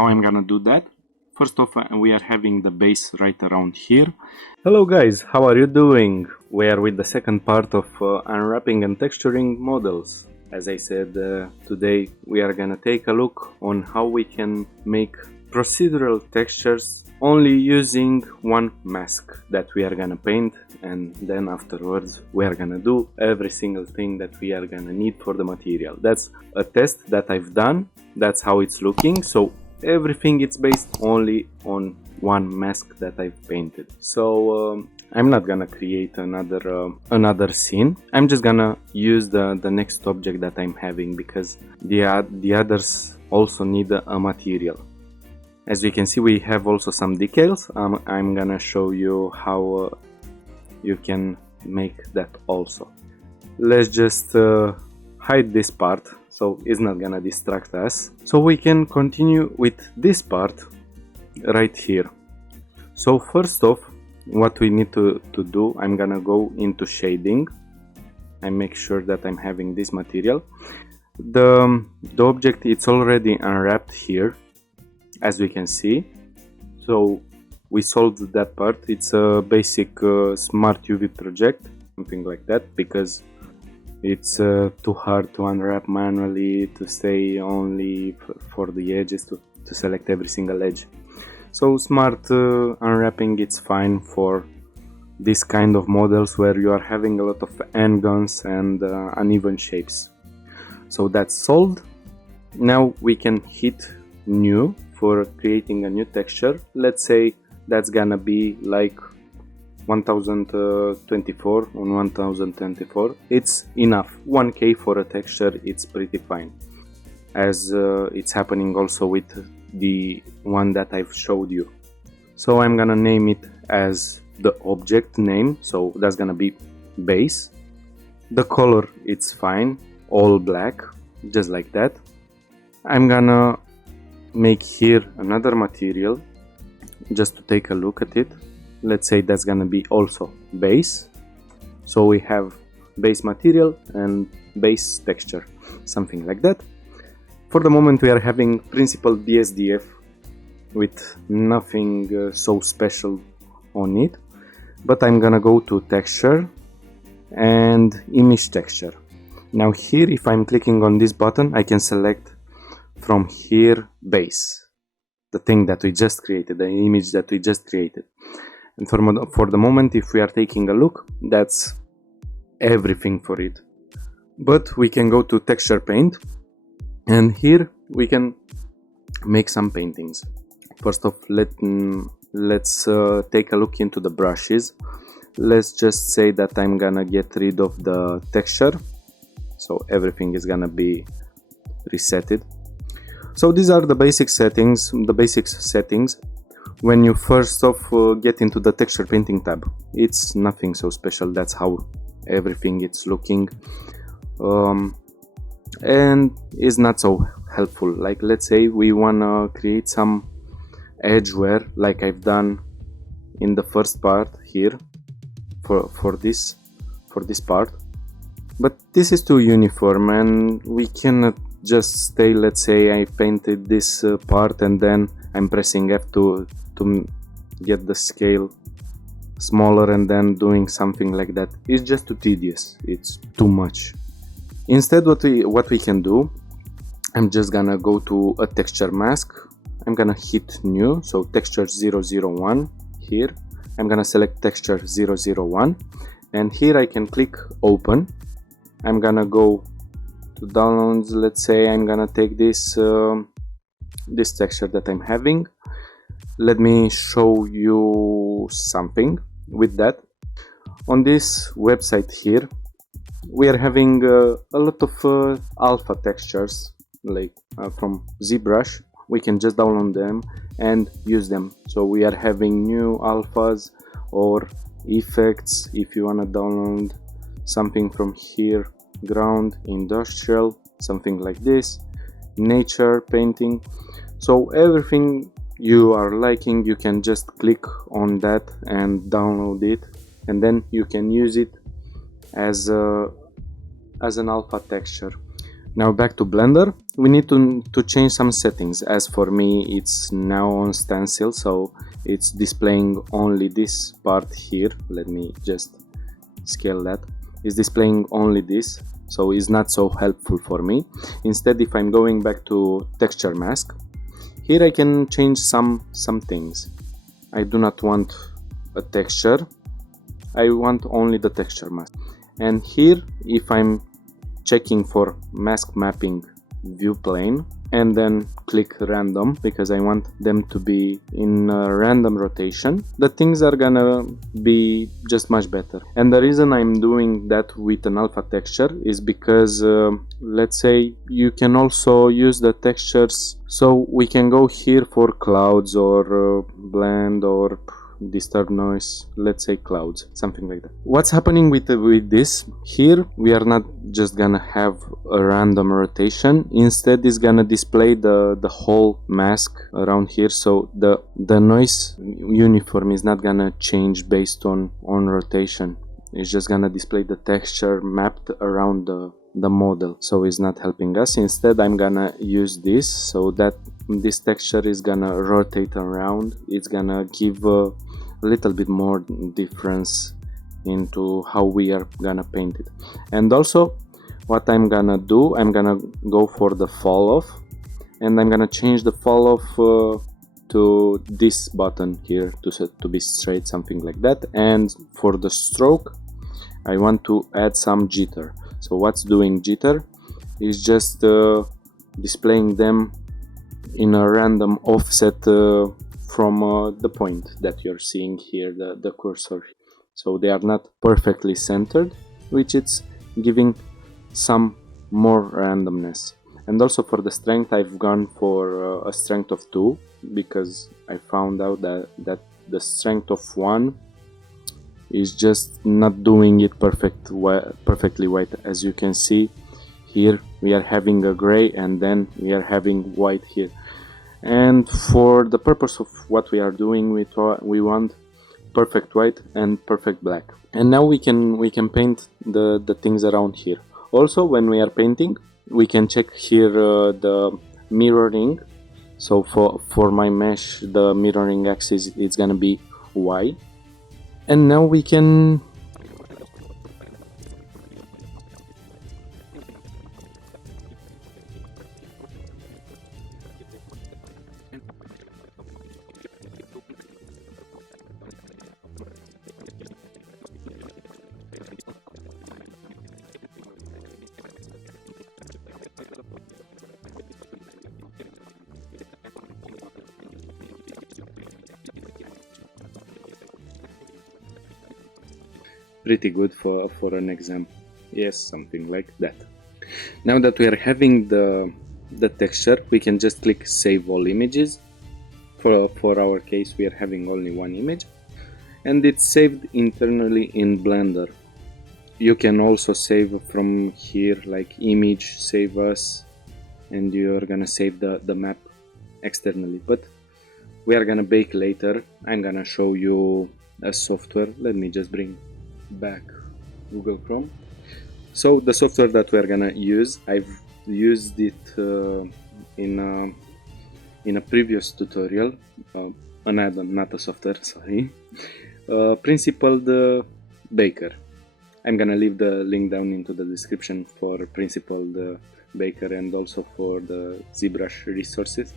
how I'm gonna do that. First off, we are having the base right around here. Hello guys, how are you doing? We are with the second part of unwrapping and texturing models. As I said, today we are gonna take a look on how we can make procedural textures only using one mask that we are gonna paint, and then afterwards we are gonna do every single thing that we are gonna need for the material. That's a test that I've done. That's how it's looking. So everything is based only on one mask that I've painted. So I'm not gonna create another scene. I'm just gonna use the next object that I'm having, because the others also need a material. As you can see, we have also some decals. I'm gonna show you how you can make that also. Let's just hide this part so it's not gonna distract us, so we can continue with this part right here. So first off, what we need to do, I'm gonna go into shading and make sure that I'm having this material. The object, it's already unwrapped here, as we can see. So we solved that part. It's a basic smart UV project, something like that, because it's too hard to unwrap manually, to stay only for the edges, to select every single edge. So smart unwrapping, it's fine for this kind of models where you are having a lot of endguns and uneven shapes. So that's solved. Now we can hit new for creating a new texture. Let's say that's gonna be like 1024 on 1024. It's enough. 1K for a texture, it's pretty fine, as it's happening also with the one that I've showed you. So I'm gonna name it as the object name, so that's gonna be base. The color, it's fine, all black, just like that. I'm gonna make here another material just to take a look at it. Let's say that's gonna be also base. So we have base material and base texture, something like that. For the moment we are having principal BSDF with nothing so special on it, but I'm gonna go to texture and image texture. Now here, if I'm clicking on this button, I can select from here base, the thing that we just created, the image that we just created. And for the moment, if we are taking a look, that's everything for it. But we can go to texture paint, and here we can make some paintings. First off, let's take a look into the brushes. Let's just say that I'm gonna get rid of the texture, so everything is gonna be resetted. So these are the basic settings. When you first off get into the texture painting tab, it's nothing so special. That's how everything it's looking, and is not so helpful. Like, let's say we wanna create some edge wear, like I've done in the first part here for this part, but this is too uniform and we cannot just stay. Let's say I painted this part and then I'm pressing F to get the scale smaller and then doing something like that. It's just too tedious, it's too much. Instead, what we can do, I'm just gonna go to a texture mask. I'm gonna hit new, so texture 001 here. I'm gonna select texture 001, and here I can click open. I'm gonna go to downloads. Let's say I'm gonna take this this texture that I'm having. Let me show you something with that. On this website here, we are having a lot of alpha textures, like from ZBrush. We can just download them and use them. So we are having new alphas or effects. If you want to download something from here, ground, industrial, something like this, nature, painting. So everything you are liking, you can just click on that and download it, and then you can use it as an alpha texture. Now back to Blender, we need to change some settings. As for me, it's now on standstill, so it's displaying only this part here. Let me just scale that. It's displaying only this, so it's not so helpful for me. Instead, if I'm going back to texture mask, here I can change some things. I do not want a texture, I want only the texture mask. And here, if I'm checking for mask mapping view plane and then click random because I want them to be in a random rotation, the things are gonna be just much better. And the reason I'm doing that with an alpha texture is because let's say you can also use the textures, so we can go here for clouds or blend or disturb noise, let's say clouds, something like that. What's happening with this here, we are not just gonna have a random rotation, instead it's gonna display the whole mask around here, so the noise uniform is not gonna change based on rotation. It's just gonna display the texture mapped around the model, so it's not helping us. Instead, I'm gonna use this so that this texture is gonna rotate around. It's gonna give a little bit more difference into how we are gonna paint it. And also, what I'm gonna do, I'm gonna go for the fall off, and I'm gonna change the fall off to this button here to be straight, something like that. And for the stroke, I want to add some jitter. So what's doing jitter is just displaying them in a random offset from the point that you're seeing here, the cursor. So they are not perfectly centered, which it's giving some more randomness. And also for the strength, I've gone for a strength of 2 because I found out that the strength of 1 is just not doing it perfectly white. As you can see here, we are having a gray and then we are having white here. And for the purpose of what we are doing, we want perfect white and perfect black. And now we can paint the things around here. Also, when we are painting, we can check here the mirroring. So for my mesh, the mirroring axis is gonna be Y. And now we can pretty good for an example. Yes, something like that. Now that we are having the texture, we can just click save all images. For our case, we are having only one image, and it's saved internally in Blender. You can also save from here, like image, save as, and you're gonna save the map externally, but we are gonna bake later. I'm gonna show you a software. Let me just bring back Google Chrome. So the software that we're gonna use, I've used it in a previous tutorial, an add-on, not a software, sorry, Principled Baker. I'm gonna leave the link down into the description for Principled Baker and also for the ZBrush resources.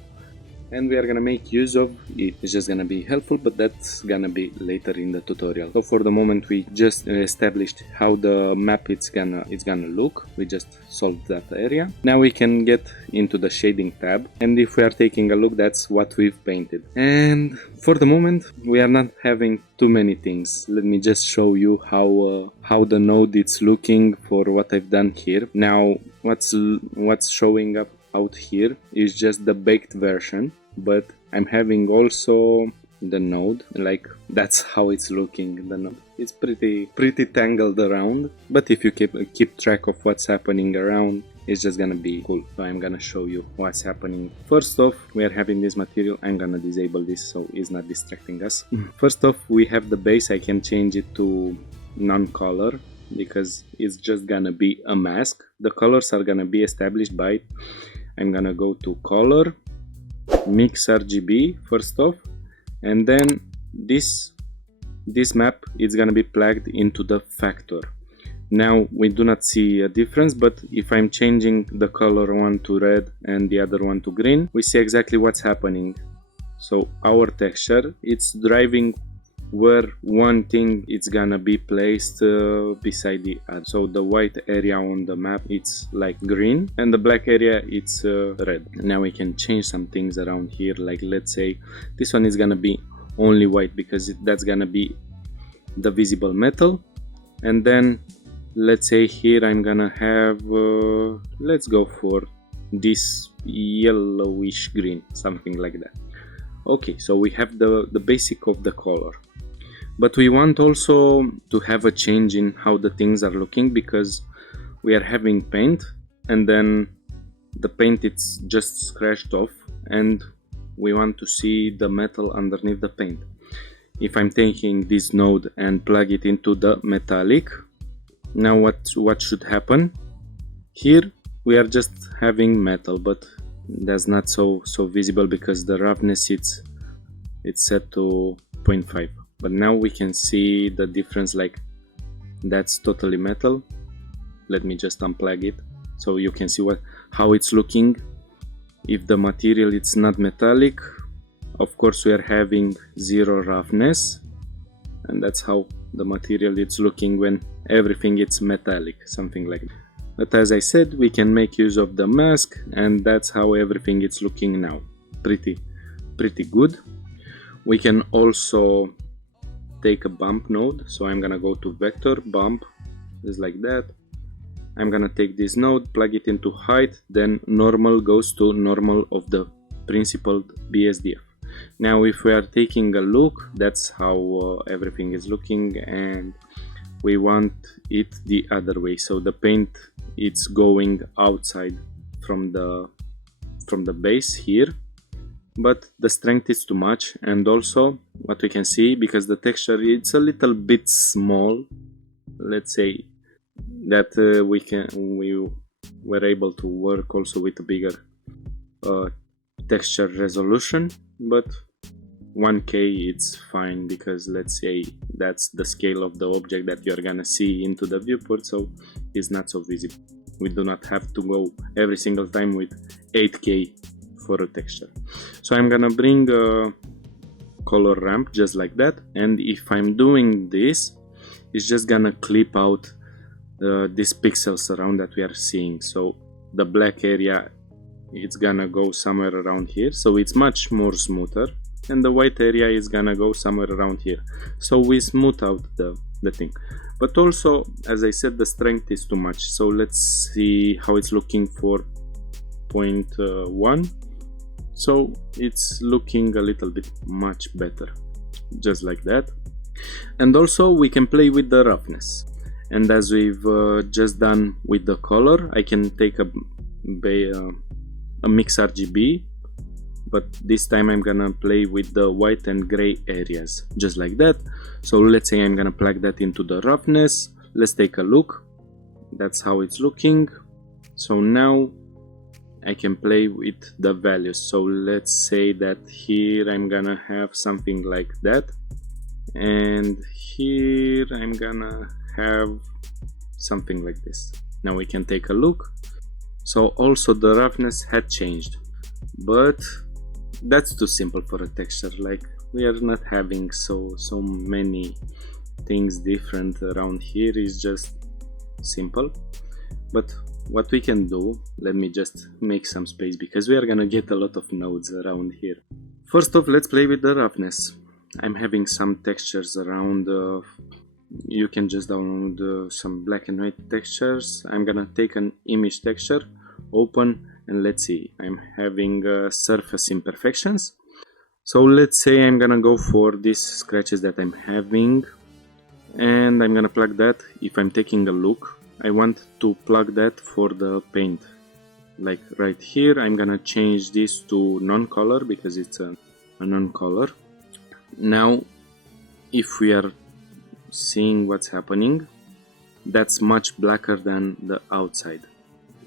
And we are gonna make use of it. It's just gonna be helpful, but that's gonna be later in the tutorial. So for the moment, we just established how the map it's gonna look. We just solved that area. Now we can get into the shading tab, and if we are taking a look, that's what we've painted. And for the moment, we are not having too many things. Let me just show you how the node is looking for what I've done here. Now what's showing up out here is just the baked version, but I'm having also the node, like that's how it's looking. The node, it's pretty tangled around, but if you keep track of what's happening around, it's just gonna be cool. So I'm gonna show you what's happening. First off, we are having this material. I'm gonna disable this so it's not distracting us. First off, we have the base. I can change it to non-color because it's just gonna be a mask. The colors are gonna be established by, I'm gonna go to color, mix RGB first off, and then this map is gonna be plugged into the factor. Now we do not see a difference, but if I'm changing the color one to red and the other one to green, we see exactly what's happening. So our texture, it's driving where one thing is gonna be placed beside the other. So the white area on the map, it's like green, and the black area, it's red. Now we can change some things around here, like let's say this one is gonna be only white because that's gonna be the visible metal. And then let's say here I'm gonna have let's go for this yellowish green, something like that. Okay, so we have the basic of the color, but we want also to have a change in how the things are looking, because we are having paint and then the paint it's just scratched off and we want to see the metal underneath the paint. If I'm taking this node and plug it into the metallic, now what should happen? Here we are just having metal, but that's not so visible because the roughness it's set to 0.5. But now we can see the difference, like that's totally metal. Let me just unplug it so you can see how it's looking. If the material it's not metallic, of course we are having zero roughness, and that's how the material it's looking when everything it's metallic, something like that. But as I said, we can make use of the mask, and that's how everything is looking now. Pretty good. We can also take a bump node, so I'm gonna go to vector bump, just like that. I'm gonna take this node, plug it into height, then normal goes to normal of the principled BSDF. Now if we are taking a look, that's how everything is looking, and we want it the other way, so the paint it's going outside from the base here, but the strength is too much. And also what we can see, because the texture it's a little bit small, let's say that we were able to work also with a bigger texture resolution, but 1K it's fine, because let's say that's the scale of the object that you're gonna see into the viewport, so it's not so visible. We do not have to go every single time with 8K for a texture. So I'm gonna bring a color ramp just like that, and if I'm doing this, it's just gonna clip out these pixels around that we are seeing. So the black area, it's gonna go somewhere around here, so it's much more smoother, and the white area is gonna go somewhere around here, so we smooth out the thing. But also, as I said, the strength is too much, so let's see how it's looking for 0.1. so it's looking a little bit much better, just like that. And also we can play with the roughness, and as we've just done with the color, I can take a mix RGB, but this time I'm gonna play with the white and gray areas, just like that. So let's say I'm gonna plug that into the roughness. Let's take a look. That's how it's looking. So now I can play with the values. So let's say that here I'm gonna have something like that, and here I'm gonna have something like this. Now we can take a look. So also the roughness had changed, but that's too simple for a texture. Like, we are not having so many things different around here. Is just simple. But what we can do, let me just make some space, because we are gonna get a lot of nodes around here. First off, let's play with the roughness. I'm having some textures around. You can just download some black and white textures. I'm gonna take an image texture, open, and let's see. I'm having surface imperfections. So let's say I'm gonna go for these scratches that I'm having, and I'm gonna plug that. If I'm taking a look, I want to plug that for the paint, like right here. I'm gonna change this to non-color because it's a non-color. Now if we are seeing what's happening, that's much blacker than the outside,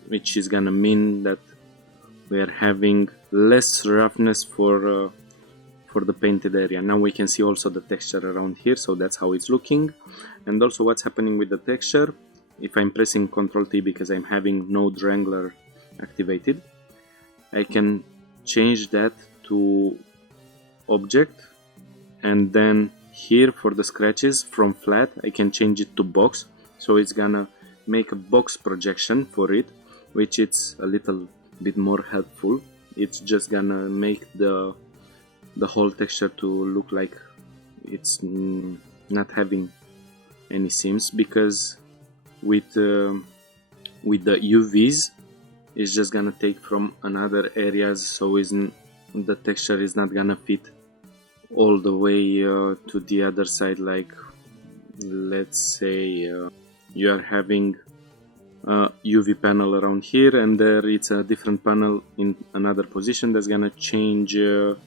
which is gonna mean that we are having less roughness for the painted area. Now we can see also the texture around here, so that's how it's looking. And also what's happening with the texture, if I'm pressing Ctrl T because I'm having Node Wrangler activated, I can change that to object, and then here for the scratches from flat I can change it to box, so it's gonna make a box projection for it, which it's a little bit more helpful. It's just gonna make the whole texture to look like it's not having any seams, because with the UVs it's just gonna take from another areas, so the texture is not gonna fit all the way to the other side. Like let's say you are having a UV panel around here and there it's a different panel in another position, that's gonna change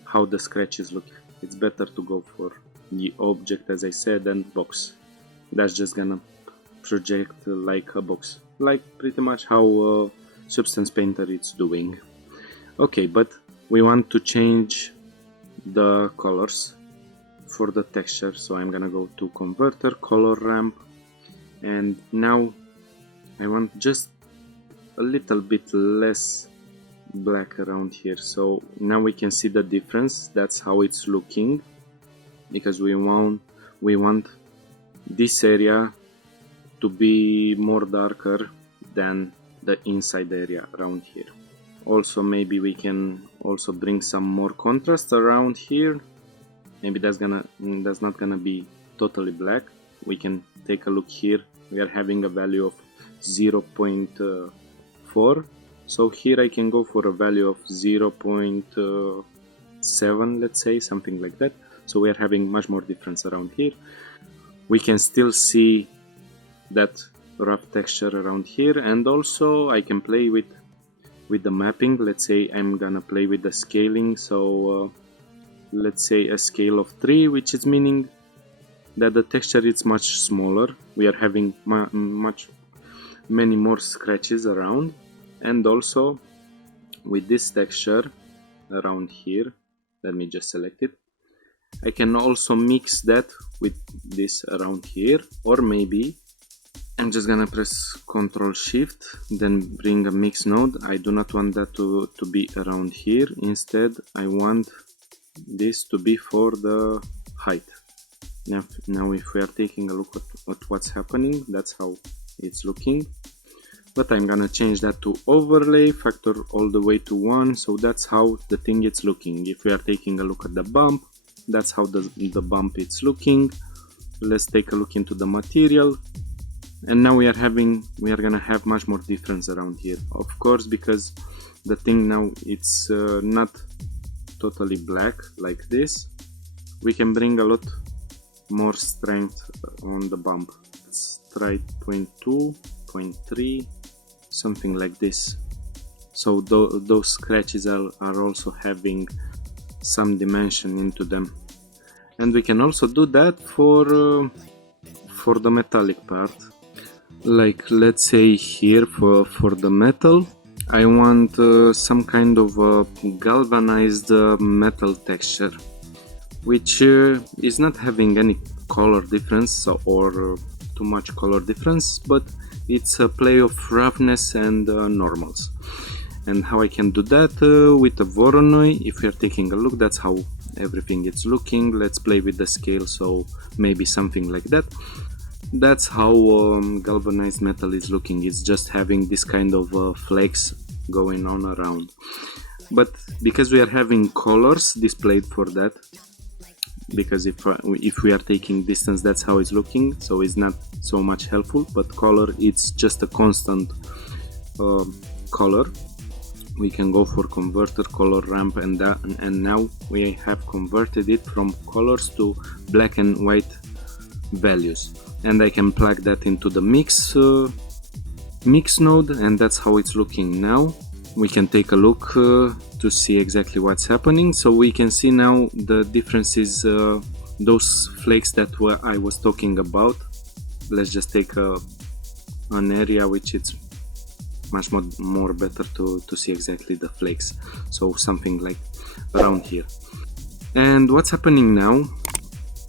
how the scratches look. It's better to go for the object, as I said, and box. That's just gonna project like a box, like pretty much how Substance Painter is doing. Okay, but we want to change the colors for the texture, so I'm gonna go to Converter, Color Ramp, and now I want just a little bit less black around here. So now we can see the difference. That's how it's looking, because we want this area to be more darker than the inside area around here. Also maybe we can also bring some more contrast around here. Maybe that's not gonna be totally black. We can take a look here. We are having a value of 0.4, so here I can go for a value of 0.7, let's say, something like that. So we are having much more difference around here. We can still see that rough texture around here, and also I can play with the mapping. Let's say I'm gonna play with the scaling, so let's say a scale of 3, which is meaning that the texture is much smaller. We are having many more scratches around, and also with this texture around here, let me just select it, I can also mix that with this around here, or maybe I'm just gonna press Ctrl Shift, then bring a mix node. I do not want that to be around here. Instead I want this to be for the height. Now if we are taking a look at what's happening, that's how it's looking. But I'm gonna change that to overlay, factor all the way to 1, so that's how the thing is looking. If we are taking a look at the bump, that's how the bump is looking. Let's take a look into the material, and now we are gonna have much more difference around here. Of course, because the thing now it's not totally black like this, we can bring a lot more strength on the bump. Let's try 0.2, 0.3, something like this. So those scratches are also having some dimension into them. And we can also do that for the metallic part. Like let's say here for the metal, I want some kind of galvanized metal texture, which is not having any color difference or too much color difference, but it's a play of roughness and normals. And how I can do that with the Voronoi, if we are taking a look, that's how everything is looking. Let's play with the scale, so maybe something like that. That's how galvanized metal is looking. It's just having this kind of flakes going on around. But because we are having colors displayed for that, because if we are taking distance, that's how it's looking, so it's not so much helpful. But color, it's just a constant color. We can go for Converter, Color Ramp, and now we have converted it from colors to black and white values, and I can plug that into the mix node, and that's how it's looking now. We can take a look to see exactly what's happening. So we can see now the differences, those flakes that I was talking about. Let's just take a an area which it's much more better to see exactly the flakes, so something like around here. And what's happening now,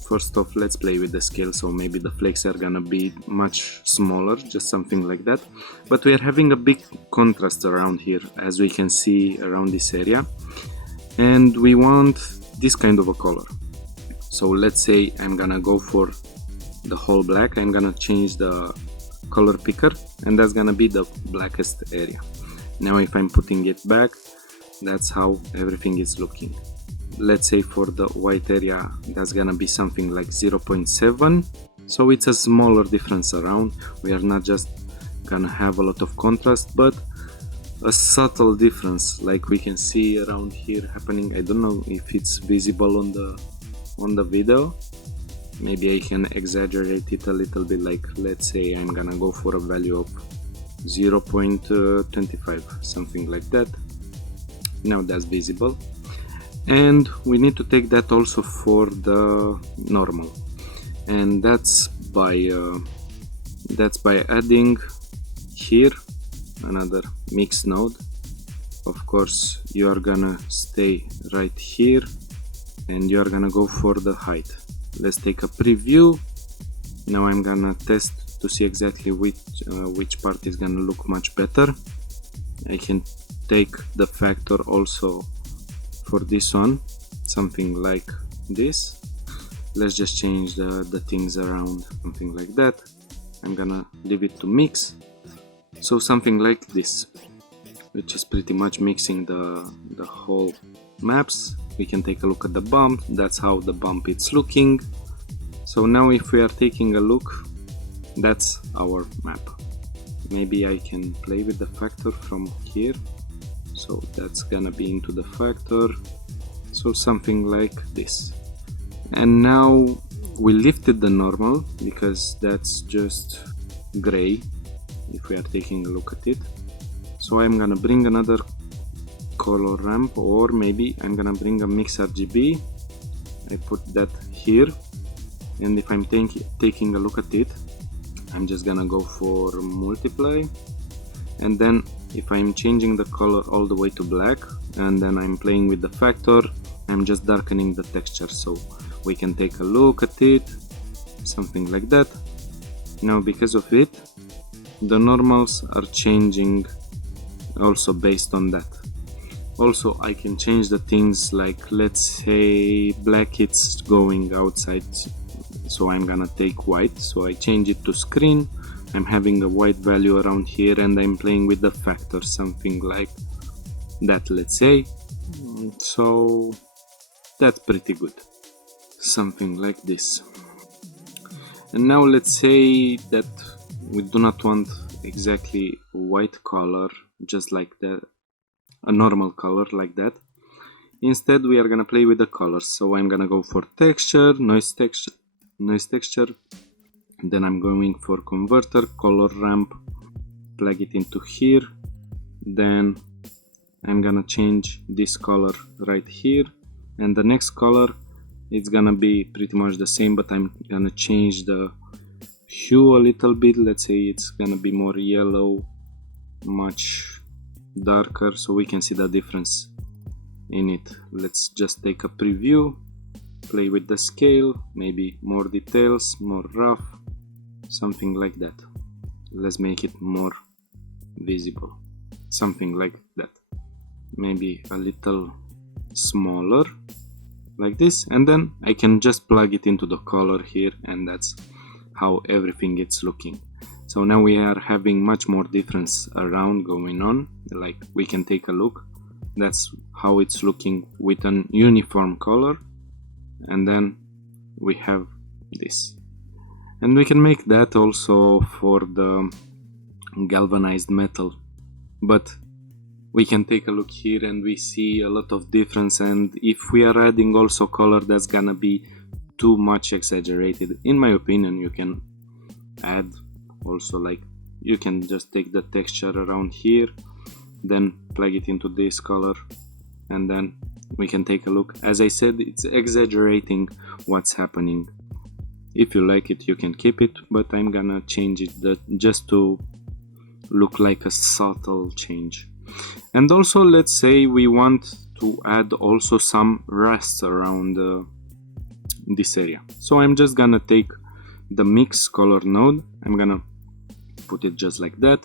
first off, let's play with the scale, so maybe the flakes are gonna be much smaller, just something like that. But we are having a big contrast around here, as we can see around this area, and we want this kind of a color. So let's say I'm gonna go for the whole black. I'm gonna change the color picker, and that's gonna be the blackest area. Now if I'm putting it back, that's how everything is looking. Let's say for the white area, that's gonna be something like 0.7, so it's a smaller difference around. We are not just gonna have a lot of contrast, but a subtle difference, like we can see around here happening. I don't know if it's visible on the video. Maybe I can exaggerate it a little bit, like let's say I'm gonna go for a value of 0.25, something like that. Now that's visible. And we need to take that also for the normal, and that's by adding here another mix node. Of course you are gonna stay right here and you are gonna go for the height. Let's take a preview. Now I'm gonna test to see exactly which part is gonna look much better. I can take the factor also for this one, something like this. Let's just change the things around, something like that. I'm gonna leave it to mix, so something like this, which is pretty much mixing the whole maps. We can take a look at the bump. That's how the bump is looking. So now if we are taking a look, that's our map. Maybe I can play with the factor from here, so that's gonna be into the factor, so something like this. And now we lifted the normal because that's just gray if we are taking a look at it. So I'm gonna bring another color ramp, or maybe I'm gonna bring a mix RGB. I put that here, and if I'm taking a look at it, I'm just gonna go for multiply, and then if I'm changing the color all the way to black and then I'm playing with the factor, I'm just darkening the texture, so we can take a look at it, something like that. Now because of it, the normals are changing also based on that. Also I can change the things, like let's say black it's going outside, so I'm gonna take white, so I change it to screen. I'm having a white value around here and I'm playing with the factor, something like that, let's say. So that's pretty good, something like this. And now let's say that we do not want exactly white color, just like that, a normal color like that. Instead we are gonna play with the colors, so I'm gonna go for texture, noise texture, then I'm going for converter, color ramp, plug it into here. Then I'm gonna change this color right here, and the next color it's gonna be pretty much the same, but I'm gonna change the hue a little bit. Let's say it's gonna be more yellow, much darker, so we can see the difference in it. Let's just take a preview, play with the scale, maybe more details, more rough, something like that. Let's make it more visible, something like that. Maybe a little smaller, like this, and then I can just plug it into the color here, and that's how everything is looking. So now we are having much more difference around going on, like we can take a look. That's how it's looking with an uniform color, and then we have this. And we can make that also for the galvanized metal, but we can take a look here and we see a lot of difference, and if we are adding also color, that's gonna be too much exaggerated. In my opinion, you can add also, like you can just take the texture around here, then plug it into this color, and then we can take a look. As I said, it's exaggerating what's happening. If you like it, you can keep it, but I'm gonna change it just to look like a subtle change. And also, let's say we want to add also some rust around this area. So I'm just gonna take the mix color node, I'm gonna put it just like that.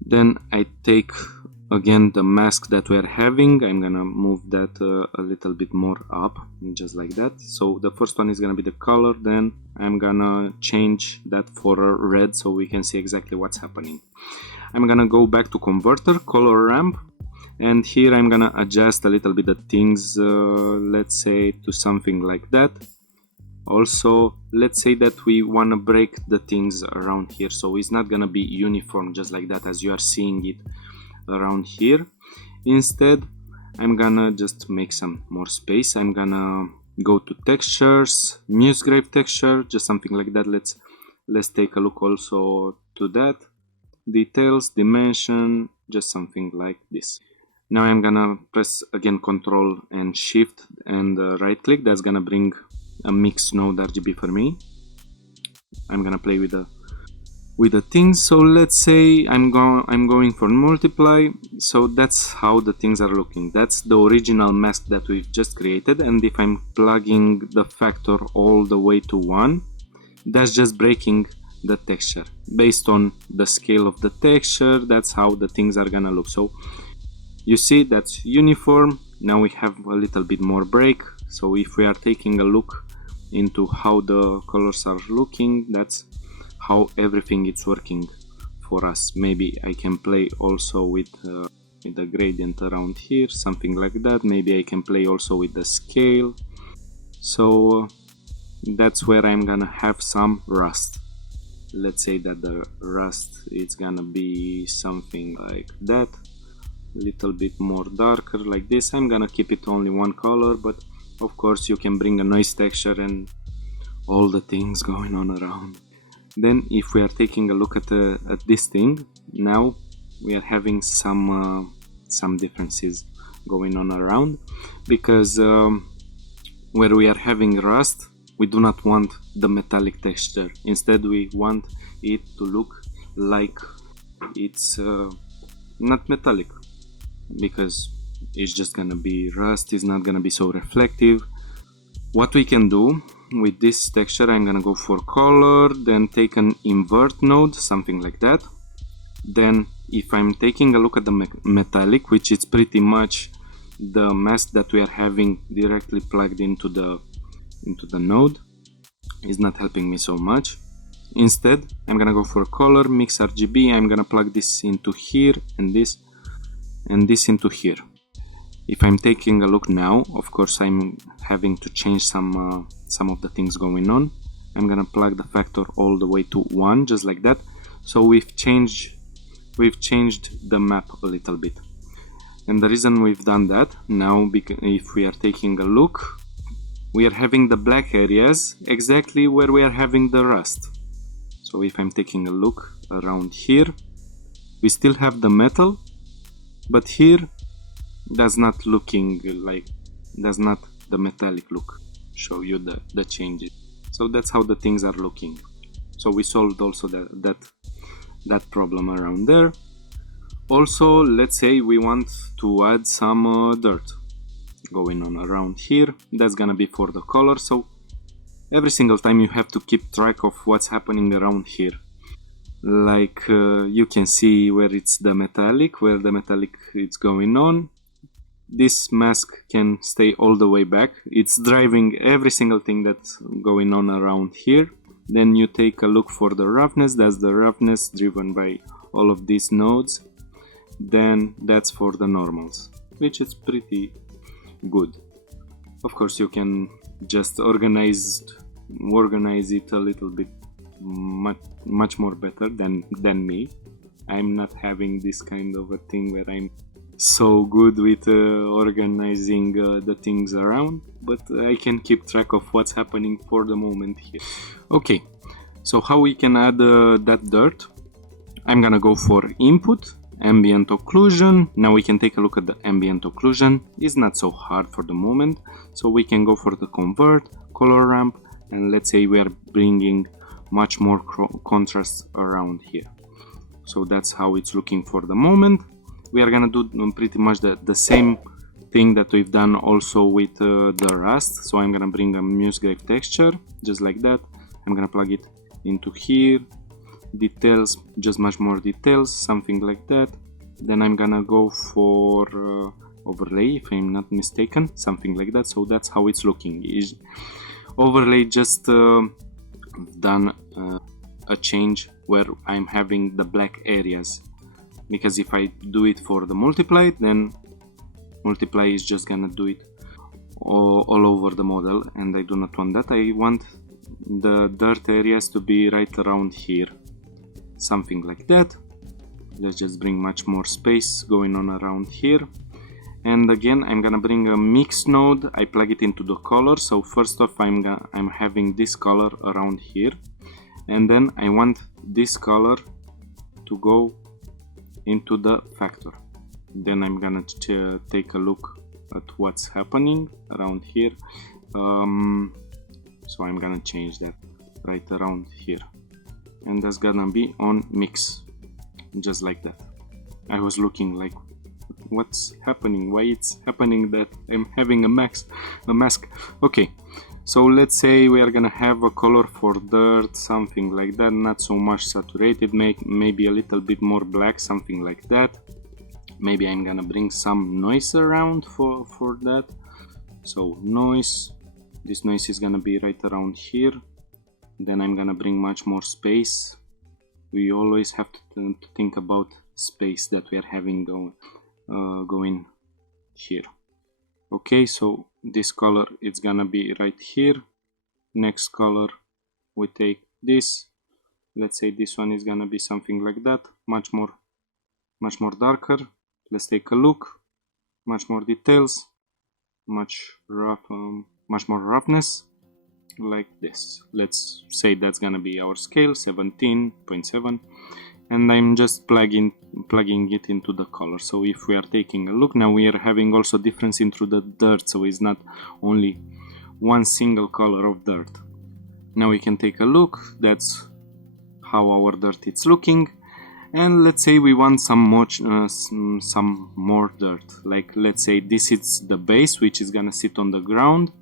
Then I take again the mask that we're having, I'm gonna move that a little bit more up, just like that. So the first one is gonna be the color, then I'm gonna change that for a red so we can see exactly what's happening. I'm gonna go back to converter, color ramp, and here I'm gonna adjust a little bit the things, let's say to something like that. Also, let's say that we want to break the things around here, so it's not gonna be uniform just like that as you are seeing it around here. Instead, I'm gonna just make some more space. I'm gonna go to textures, Musgrave texture, just something like that. Let's take a look also to that. Details, dimension, just something like this. Now I'm gonna press again Ctrl and Shift and right click. That's gonna bring a mix node RGB for me. I'm gonna play with the things. So let's say I'm going for multiply. So that's how the things are looking. That's the original mask that we've just created. And if I'm plugging the factor all the way to 1, that's just breaking the texture. Based on the scale of the texture, that's how the things are gonna look. So you see that's uniform. Now we have a little bit more break. So if we are taking a look into how the colors are looking, that's how everything is working for us. Maybe I can play also with the gradient around here, something like that. Maybe I can play also with the scale. So that's where I'm gonna have some rust. Let's say that the rust is gonna be something like that, a little bit more darker like this. I'm gonna keep it only one color, but of course you can bring a noise texture and all the things going on around. Then if we are taking a look at this thing, now we are having some differences going on around, because where we are having rust, we do not want the metallic texture. Instead we want it to look like it's not metallic, because it's just gonna be rust, it's not gonna be so reflective. What we can do with this texture, I'm gonna go for color, then take an invert node, something like that. Then if I'm taking a look at the metallic, which is pretty much the mask that we are having directly plugged into the node, is not helping me so much. Instead, I'm gonna go for color, mix RGB, I'm gonna plug this into here and this into here. If I'm taking a look now, of course I'm having to change some of the things going on. I'm gonna plug the factor all the way to 1, just like that. So we've changed the map a little bit. And the reason we've done that now, because if we are taking a look, we are having the black areas exactly where we are having the rust. So if I'm taking a look around here, we still have the metal, but here does not the metallic look. Show you the changes. So that's how the things are looking. So we solved also that problem around there. Also, let's say we want to add some dirt going on around here. That's gonna be for the color. So every single time you have to keep track of what's happening around here. Like you can see where it's the metallic, where the metallic is going on. This mask can stay all the way back. It's driving every single thing that's going on around here. Then you take a look for the roughness. That's the roughness driven by all of these nodes. Then that's for the normals, which is pretty good. Of course you can just organize it a little bit much more better than me. I'm not having this kind of a thing where I'm so good with organizing the things around, but I can keep track of what's happening for the moment here. Okay, so how we can add that dirt? I'm gonna go for input, ambient occlusion. Now we can take a look at the ambient occlusion. It's not so hard for the moment, so we can go for the convert, color ramp, and let's say we are bringing much more contrast around here. So that's how it's looking for the moment. We are gonna do pretty much the same thing that we've done also with the rust. So I'm gonna bring a Musgrave texture just like that. I'm gonna plug it into here, details, just much more details, something like that. Then I'm gonna go for overlay, if I'm not mistaken, something like that. So that's how it's looking. Overlay just done a change where I'm having the black areas, because if I do it for the multiply, then multiply is just gonna do it all over the model, and I do not want that. I want the dirt areas to be right around here, something like that. Let's just bring much more space going on around here. And again, I'm gonna bring a mix node. I plug it into the color. So first off, I'm having this color around here, and then I want this color to go into the factor. Then I'm gonna take a look at what's happening around here. So I'm gonna change that right around here, and that's gonna be on mix, just like that. I was looking like, what's happening? Why it's happening that I'm having a mask? Okay, so let's say we are gonna have a color for dirt, something like that, not so much saturated, maybe a little bit more black, something like that. Maybe I'm gonna bring some noise around for that. So noise, this noise is gonna be right around here. Then I'm gonna bring much more space. We always have to think about space that we are having going here. Okay, so this color it's gonna be right here. Next color we take this. Let's say this one is gonna be something like that, much more darker. Let's take a look. Much more details, much more roughness, like this. Let's say that's gonna be our scale, 17.7, and I'm just plugging it into the color. So if we are taking a look, now we are having also difference into the dirt, so it's not only one single color of dirt. Now we can take a look. That's how our dirt is looking. And let's say we want some more dirt. Like let's say this is the base, which is gonna sit on the ground.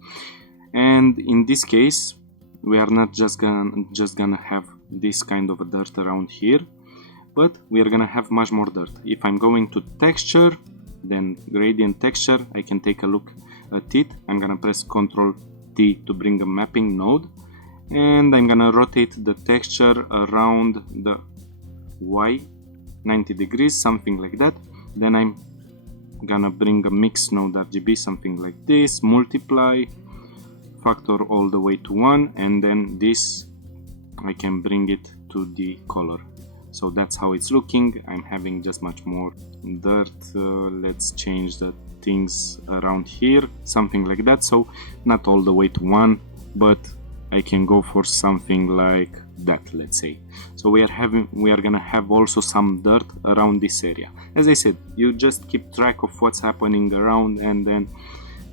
And in this case, we are not just gonna have this kind of a dirt around here, but we are gonna have much more dirt. If I'm going to texture, then gradient texture, I can take a look at it. I'm gonna press Ctrl T to bring a mapping node, and I'm gonna rotate the texture around the Y 90 degrees, something like that. Then I'm gonna bring a mix node RGB, something like this, multiply, factor all the way to 1, and then this I can bring it to the color. So that's how it's looking. I'm having just much more dirt. Let's change the things around here, something like that. So not all the way to 1, but I can go for something like that, let's say. So we are gonna have also some dirt around this area. As I said, you just keep track of what's happening around, and then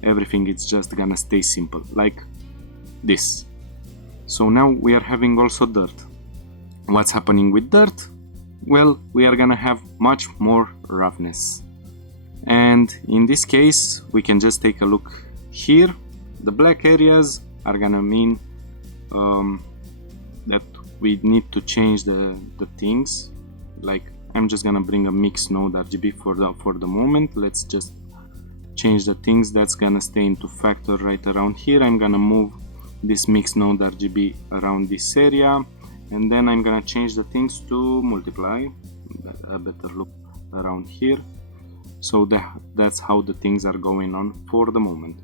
everything is just gonna stay simple like this. So now we are having also dirt. What's happening with dirt? Well, we are gonna have much more roughness, and in this case we can just take a look here. The black areas are gonna mean that we need to change the things. Like I'm just gonna bring a mix node RGB for the moment. Let's just change the things. That's gonna stay into factor right around here. I'm gonna move this mix node RGB around this area, and then I'm gonna change the things to multiply, a better look around here. So that's how the things are going on for the moment.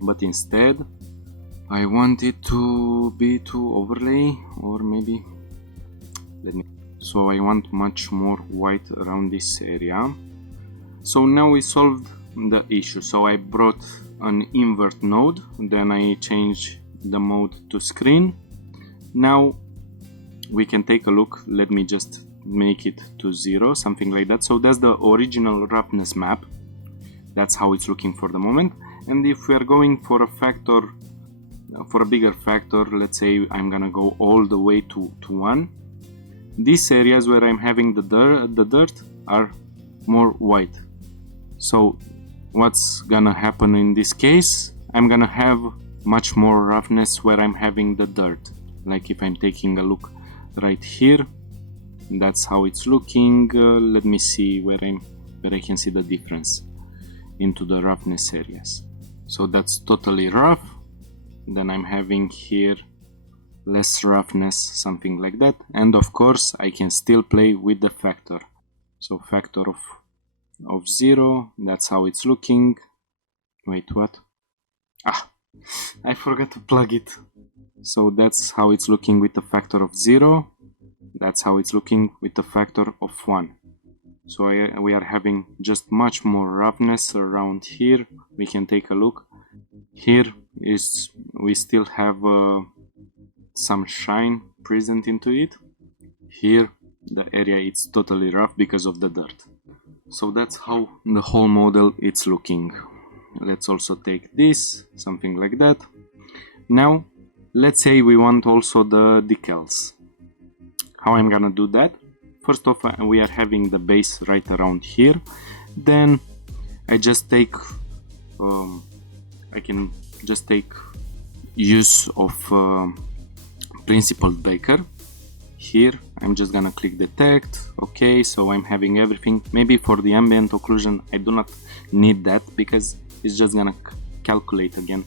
But instead I want it to be to overlay, or maybe so I want much more white around this area. So now we solved the issue. So I brought an invert node, then I changed the mode to screen. Now we can take a look. Let me just make it to 0, something like that. So that's the original roughness map. That's how it's looking for the moment. And if we are going for a factor for a bigger factor, let's say I'm gonna go all the way to 1. These areas where I'm having the dirt are more white. So what's gonna happen in this case? I'm gonna have much more roughness where I'm having the dirt. Like if I'm taking a look right here, that's how it's looking. Let me see where I can see the difference into the roughness areas. So that's totally rough. Then I'm having here less roughness, something like that. And of course I can still play with the factor. So factor of 0, that's how it's looking. Wait, what? I forgot to plug it. So that's how it's looking with the factor of 0. That's how it's looking with the factor of 1. So we are having just much more roughness around here. We can take a look. Here we still have some shine present into it. Here the area is totally rough because of the dirt. So that's how the whole model it's looking. Let's also take this, something like that. Now let's say we want also the decals. How I'm gonna do that? First off, we are having the base right around here. Then I just take I can just take use of principled baker. Here I'm just gonna click detect. Okay, so I'm having everything. Maybe for the ambient occlusion I do not need that because it's just gonna calculate again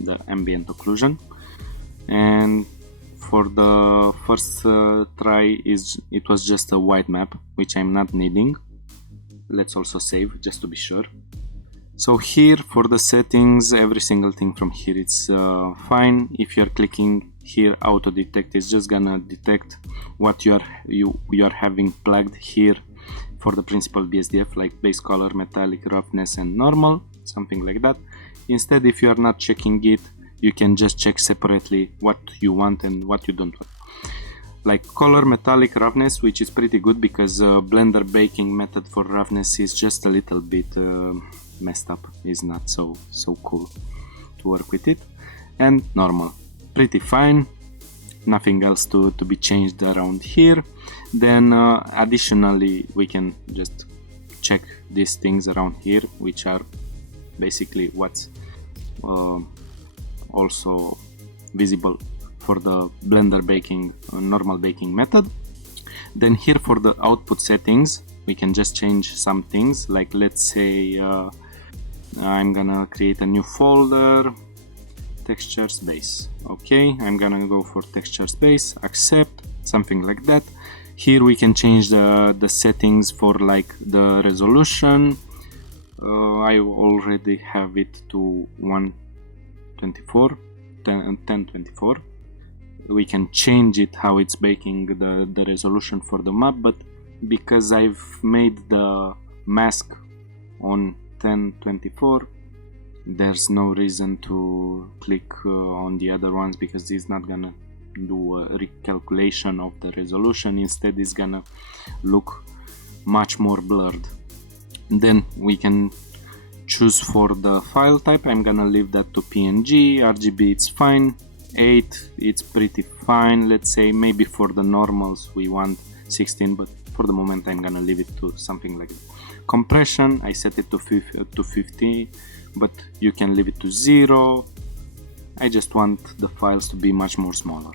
the ambient occlusion. And for the first try it was just a white map, which I'm not needing. Let's also save just to be sure. So here for the settings, every single thing from here it's fine. If you're clicking here auto detect, it's just gonna detect what you are having plugged here for the principal BSDF, like base color, metallic, roughness and normal, something like that. Instead, if you are not checking it, you can just check separately what you want and what you don't want. Like color, metallic, roughness, which is pretty good because Blender baking method for roughness is just a little bit messed up. It's not so cool to work with it. And normal, pretty fine. Nothing else to be changed around here. Then additionally we can just check these things around here, which are basically what's also visible for the Blender baking normal baking method. Then here for the output settings we can just change some things, like let's say I'm gonna create a new folder, texture space. Okay, I'm gonna go for texture space, accept, something like that. Here we can change the settings for like the resolution. I already have it to 1024. We can change it how it's baking the resolution for the map, but because I've made the mask on 1024, there's no reason to click on the other ones, because it's not gonna do a recalculation of the resolution. Instead it's gonna look much more blurred. Then we can choose for the file type. I'm gonna leave that to PNG. RGB it's fine. 8 it's pretty fine. Let's say maybe for the normals we want 16, but for the moment I'm gonna leave it to something like that. Compression I set it to 50, but you can leave it to 0. I just want the files to be much more smaller.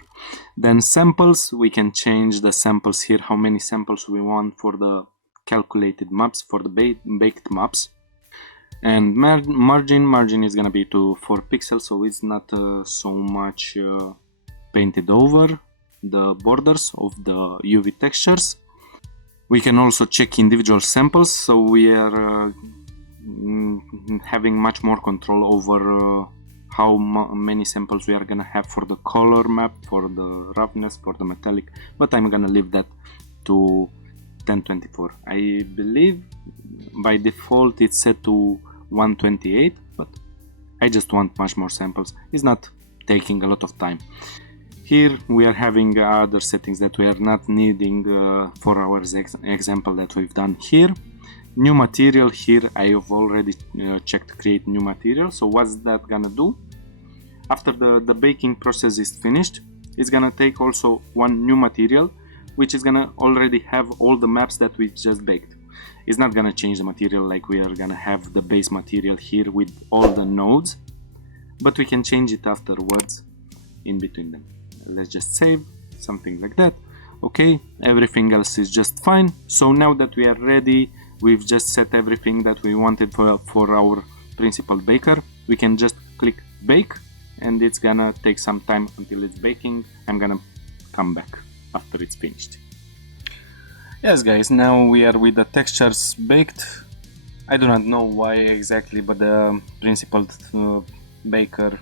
Then samples, we can change the samples here, how many samples we want for the calculated maps, for the baked maps. And margin is gonna be to 4 pixels, so it's not so much painted over the borders of the UV textures. We can also check individual samples, so we are having much more control over how many samples we are gonna have for the color map, for the roughness, for the metallic, but I'm gonna leave that to 1024. I believe by default it's set to 128, but I just want much more samples. It's not taking a lot of time. Here we are having other settings that we are not needing for our example that we've done here. New material, here I have already checked create new material. So what's that gonna do? After the baking process is finished, it's gonna take also one new material, which is gonna already have all the maps that we just baked. It's not gonna change the material like we are gonna have the base material here with all the nodes, but we can change it afterwards in between them. Let's just save, something like that. Okay, everything else is just fine. So now that we are ready, we've just set everything that we wanted for our principal baker. We can just click bake, and it's gonna take some time until it's baking. I'm gonna come back after it's finished. Yes guys, now we are with the textures baked. I do not know why exactly, but the principal baker,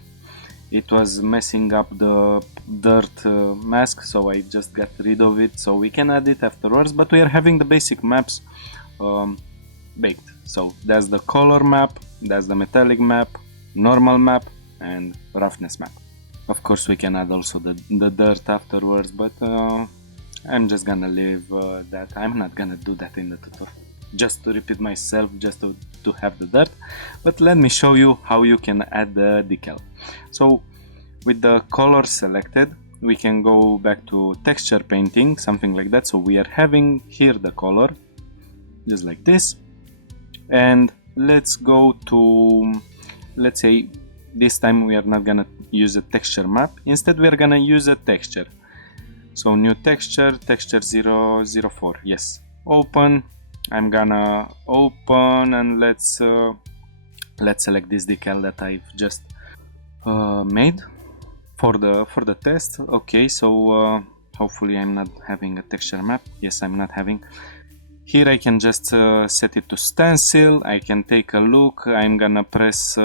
it was messing up the dirt mask, so I just got rid of it, so we can add it afterwards. But we are having the basic maps baked. So that's the color map, that's the metallic map, normal map, and roughness map. Of course we can add also the dirt afterwards, but I'm just gonna leave that. I'm not gonna do that in the tutorial, just to repeat myself, just to have the dirt. But let me show you how you can add the decal. So with the color selected, we can go back to texture painting, something like that. So we are having here the color, just like this. And let's go to, let's say this time we are not gonna use a texture map. Instead we are gonna use a texture. So new texture, texture 004, yes, open. I'm gonna open, and let's select this decal that I've just made for the test. Okay, so hopefully I'm not having a texture map. Yes, I'm not having. Here I can just set it to stencil. I can take a look. I'm gonna press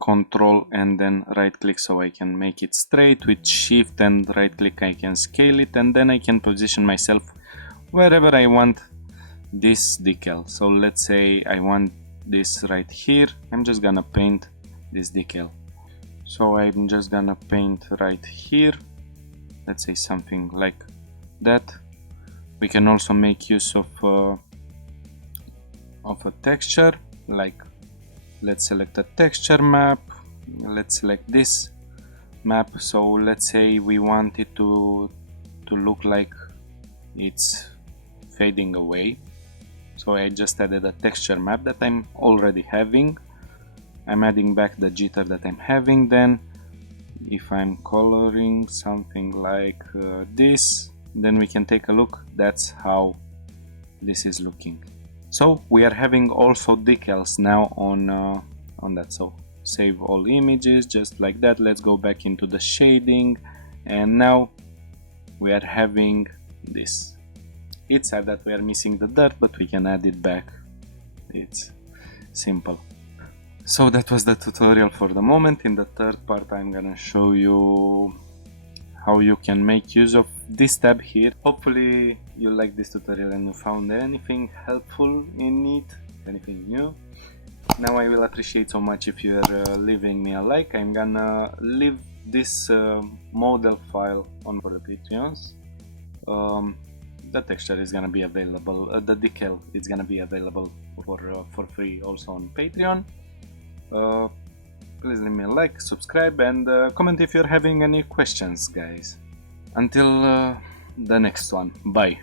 Control and then right click, so I can make it straight. With Shift and right click I can scale it, and then I can position myself wherever I want this decal. So let's say I want this right here. I'm just gonna paint this decal. So I'm just gonna paint right here, let's say something like that. We can also make use of a texture, like let's select a texture map, let's select this map. So let's say we want it to look like it's fading away. So I just added a texture map that I'm already having. I'm adding back the jitter that I'm having. Then if I'm coloring something like this, then we can take a look. That's how this is looking. So we are having also decals now on that. So save all images, just like that. Let's go back into the shading, and now we are having this. It's sad that we are missing the dirt, but we can add it back. It's simple. So that was the tutorial for the moment. In the third part I'm gonna show you how you can make use of this tab here. Hopefully you like this tutorial and you found anything helpful in it, anything new. Now I will appreciate so much if you are leaving me a like. I'm gonna leave this model file on for the Patreons. The texture is gonna be available, the decal is gonna be available for free also on Patreon. Please leave me a like, subscribe, and comment if you're having any questions, guys. Until the next one, bye.